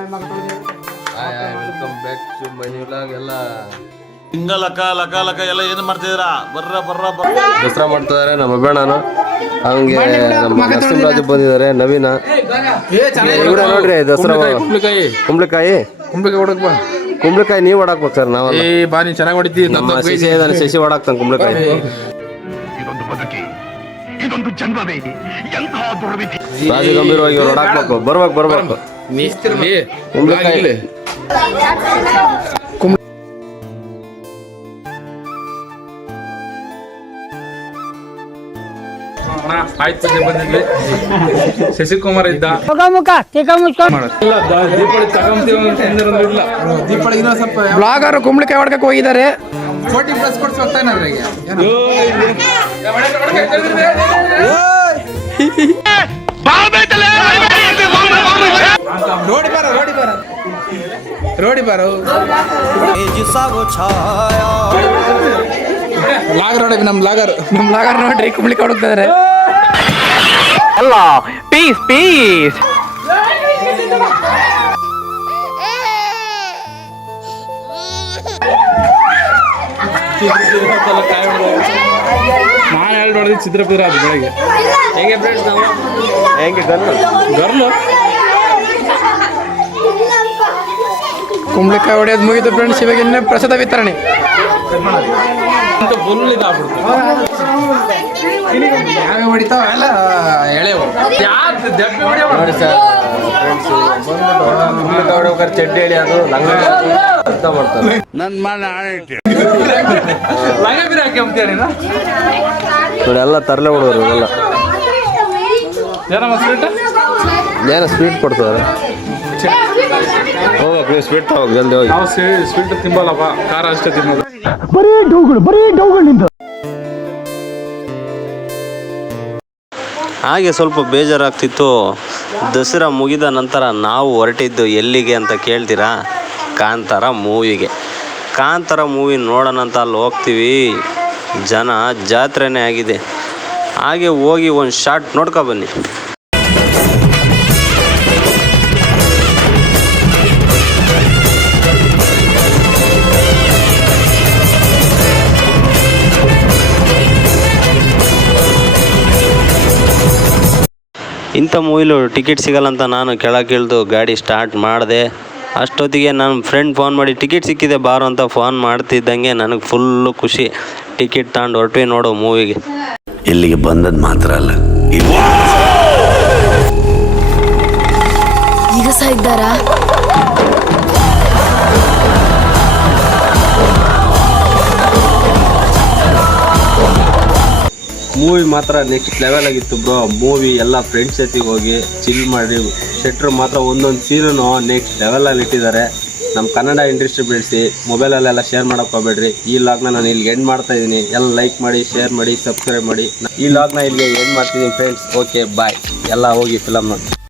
Welcome back to my new vlog. ಎಲ್ಲ ಹಿಂಗ ಲಕ ಲಕ ಲಕ ಎಲ್ಲ ಏನು ಮಾಡ್ತಿದ್ದೀರಾ? ಬರ್ರ ದಸರಾ ಮಾಡ್ತಿದ್ದಾರೆ ನಮ್ಮ ಅಬ್ಬಣ್ಣನು. ಹಂಗೆ ನಮ್ಮ ನರಸಿಂಹರಾಜು ಬಂದಿದ್ದಾರೆ, ನವೀನ. ಇವ್ರ ನೋಡ್ರಿ ದಸರಾ ಕುಂಬಳಕಾಯಿ ನೀವು ಹೊಡಾಕ್ಬೇಕು ಸರ್. ನಾವು ನಮ್ಮ ಶಶಿ ಹೊಡಾಕ್ತಾನೆ ಕುಂಬಳಕಾಯಿ. ರಾಜಗಂಭೀರವಾಗಿ ಇವ್ರು ಹೊಡಾಕ್ಬೇಕು. ಬರ್ಬೇಕು ಕುಂಬಳಕಾಯಿ. ಶಶಿಕುಮಾರ್ ಇದ್ದ ಬ್ಲಾಗರ್ ಕುಂಬಳಕಾಯಿ ಹೊಡ್ಕಕ್ಕೆ ಹೋಗಿದ್ದಾರೆ. ರೋಡಿ ಬಾರೋ ನಮ್ ಲಾಗರ್ ನೋಡ್ರಿ ಕುಂಬಳಕಾಯಿ ಹೊಡ್ತಾರೆ. ಅಲ್ಲ ಪೀಸ್ ನಾನು ಹೇಳಿ ನೋಡಿದ್ವಿ ಚಿತ್ರಪುರ ಅದು ಬೆಳಗ್ಗೆ ಹೆಂಗೆ ಗರ್ಲು ಕುಂಬಳಕಾಯಿ ಹೊಡೆಯೋದು ಮುಗಿದು ಫ್ರೆಂಡ್ಸ್. ಇವಾಗ ಇನ್ನೇ ಪ್ರಸಾದ ವಿತರಣೆ ಯಾವ ಹೊಡಿತಾವ ಎಲ್ಲ ಎಳೆವು ಚಡ್ಡಿ ಹೇಳಿ ಅದು ಲಂಗ ಅರ್ಥ ಮಾಡ್ತಾರೆ. ಎಲ್ಲ ತರಲೆ ಹುಡುಗರು ಎಲ್ಲ ಏನೋ ಸ್ವೀಟ್ ಕೊಡ್ತಾರೆ. ಹೋಗಕ್ ನೀವು ಸ್ವೀಟ್ ತಗೋಕ್ ಜಲ್ದಿ ಹೋಗಿ. ನಾವು ಸ್ವೀಟ್ ತಿಂಬಲ್ಲಪ್ಪ, ಖಾರ ಅಷ್ಟೇ ತಿನ್ನೋದು. ಬರೀ ಡೌಗಳು ಹಾಗೆ ಸ್ವಲ್ಪ ಬೇಜಾರಾಗ್ತಿತ್ತು. ದಸರಾ ಮುಗಿದ ನಂತರ ನಾವು ಹೊರಟಿದ್ದು ಎಲ್ಲಿಗೆ ಅಂತ ಕೇಳ್ತೀರಾ? ಕಾಂತಾರ ಮೂವಿಗೆ. ಕಾಂತಾರ ಮೂವಿ ನೋಡೋಣ ಅಂತ ಅಲ್ಲಿ ಹೋಗ್ತೀವಿ. ಜನ ಜಾತ್ರೆನೇ ಆಗಿದೆ. ಹಾಗೆ ಹೋಗಿ ಒಂದು ಶಾರ್ಟ್ ನೋಡ್ಕೊ ಬನ್ನಿ. ಇಂಥ ಮೂವಿಲು ಟಿಕೆಟ್ ಸಿಗಲ್ಲ ಅಂತ ನಾನು ಕೆಳಗಿಳಿದು ಗಾಡಿ ಸ್ಟಾರ್ಟ್ ಮಾಡಿದೆ. ಅಷ್ಟೊತ್ತಿಗೆ ನನ್ನ ಫ್ರೆಂಡ್ ಫೋನ್ ಮಾಡಿ ಟಿಕೆಟ್ ಸಿಕ್ಕಿದೆ ಬಾರೋ ಅಂತ ಫೋನ್ ಮಾಡ್ತಿದ್ದಂಗೆ ನನಗೆ ಫುಲ್ಲು ಖುಷಿ. ಟಿಕೆಟ್ ತಗೊಂಡು ಹೊರಟ್ವಿ ನೋಡು ಮೂವಿಗೆ. ಇಲ್ಲಿಗೆ ಬಂದದ್ದು ಮಾತ್ರ ಅಲ್ಲ, ಈಗ ಸಹ ಇದ್ದಾರಾ? ಮೂವಿ ಮಾತ್ರ ನೆಕ್ಸ್ಟ್ ಲೆವೆಲ್ ಆಗಿತ್ತು ಬ್ರೋ. ಮೂವಿ ಎಲ್ಲ ಫ್ರೆಂಡ್ಸ್ ಜೊತೆಗೆ ಹೋಗಿ ಚಿಲ್ ಮಾಡಿ, ಶೆಟ್ರು ಮಾತ್ರ ಒಂದೊಂದು ಸೀನು ನೆಕ್ಸ್ಟ್ ಲೆವೆಲಲ್ಲಿ ಇಟ್ಟಿದ್ದಾರೆ. ನಮ್ಮ ಕನ್ನಡ ಇಂಡಸ್ಟ್ರಿ ಬೆಳೆಸಿ ಮೊಬೈಲಲ್ಲೆಲ್ಲ ಶೇರ್ ಮಾಡೋಕೆ ಹೋಗ್ಬೇಡ್ರಿ. ಈ ಲಾಗ್ನ ನಾನು ಇಲ್ಲಿಗೆ ಎಂಡ್ ಮಾಡ್ತಾ ಇದ್ದೀನಿ. ಎಲ್ಲ ಲೈಕ್ ಮಾಡಿ, ಶೇರ್ ಮಾಡಿ, ಸಬ್ಸ್ಕ್ರೈಬ್ ಮಾಡಿ. ಈ ಲಾಗ್ನ ಇಲ್ಲಿಗೆ ಎಂಡ್ ಮಾಡ್ತಿದ್ದೀನಿ ಫ್ರೆಂಡ್ಸ್. Okay bye. ಎಲ್ಲ ಹೋಗಿ ಫಿಲಮ್ ನೋಡಿ.